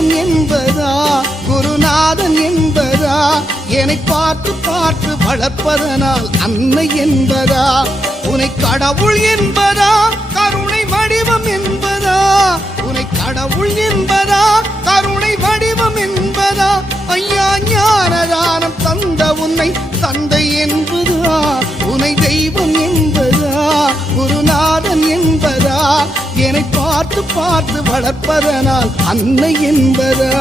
தெய்வம் என்பதா குருநாதன் என்பதா என்னை பார்த்து பார்த்து வளர்ப்பதனால் அன்னை என்பதா உன்னை கடவுள் என்பதா கருணை வடிவம் என்பதா உன்னை கடவுள் என்பதா கருணை வடிவம் என்பதா ஐயா ஞானதானம் தந்த உன்னை தந்தை என்பதா உன்னை தெய்வம் என்பதா குருநாதன் என்பதா என்னை பார்த்து பார்த்து வளர்ப்பதனால் அன்னை என்பதா